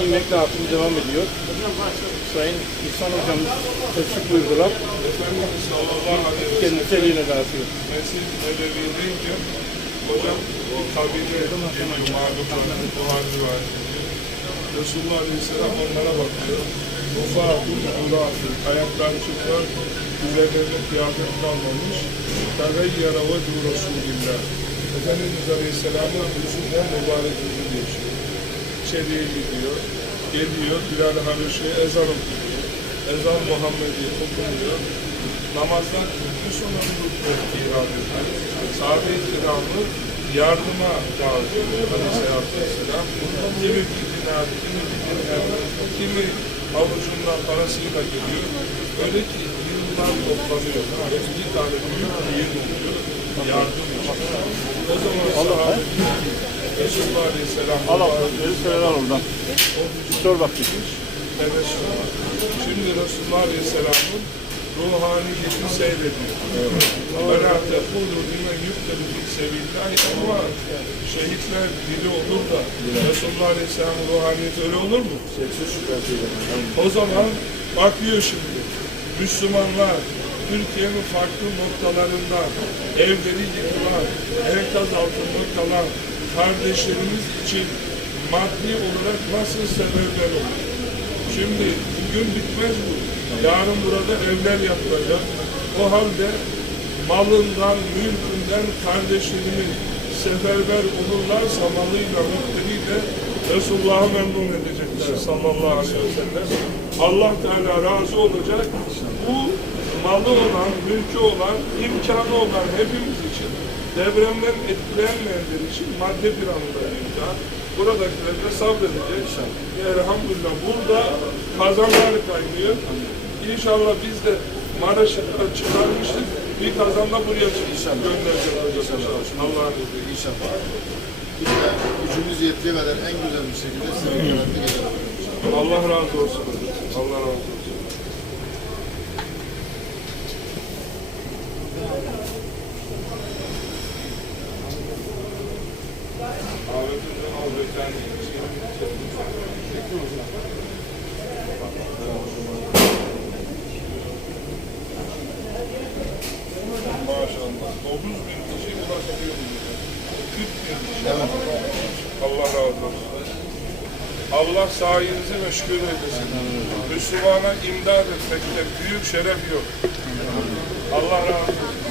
giymek dağıtım devam ediyor. Sayın İhsan Hocamız aleyhi ve Kendisi eliyle dağıtıyor. Mesih Nebevi'deyken hocam kabine olan Buhari rivayetinde. Resulullah Aleyhisselam onlara bakıyor. Rufatul ulafı, ayakları çıplak, üzerlerinde kıyafet kalmamış. Tegayyara ve du Resulillah. Efendimiz Aleyhisselam'ın yüzünden mübarek yüzü değişiyor. İçeriye gidiyor, geliyor, Bilal-i Habeşi'ye ezan okuyor. Ezan Muhammed'i okunuyor. Namazdan sonra rükû irad ediyor. Sahabe-i yardıma davet ediyor Aleyhisselatü Vesselam. Kimi bir dinar, kimi bir dirhem, kimi avucundan parasıyla geliyor. Öyle ki yıllar toplanıyor. Bir tane büyük bir yıl oluyor. Yardım için. O zaman sahabe Resulullah Aleyhisselam Al söyle al oradan. Sor var. Şimdi Resulullah Aleyhisselam'ın ruhaniyeti seyrediyor. Ve la tekulu limen yükteli fi sebillahi ama şehitler biri olur da Resulullah Aleyhisselam'ın ruhaniyeti öyle olur mu? O zaman bakıyor şimdi Müslümanlar Türkiye'nin farklı noktalarından evleri yıkılan, enkaz altında kalan kardeşlerimiz için maddi olarak nasıl sebepler olur? Şimdi bugün bitmez bu. Yarın burada evler yapılacak. O halde malından, mülkünden kardeşlerimiz seferber olurlarsa malıyla, mülküyle Resulullah'ı memnun edecekler sallallahu aleyhi ve sellem. Allah Teala razı olacak. Bu malı olan, mülkü olan, imkanı olan hepimiz için depremden etkilenmeyenler için madde bir anda imkan. Buradakiler de sabredecek. Elhamdülillah burada kazanlar kaynıyor. İnşallah biz de Maraş'ı çıkarmıştık. Bir kazan da buraya çıkacak. Göndereceğiz. Allah'ın izniyle. İnşallah. Biz de gücümüz yettiği kadar en güzel bir şekilde geçelim. Allah razı olsun. Allah razı olsun. Maşallah. 9 bin kişi ulaşabiliyor. 40 bin kişi. Allah razı olsun. Allah sayenizi meşgul eylesin. Müslümana imdad etmekte büyük şeref yok. Allah razı olsun.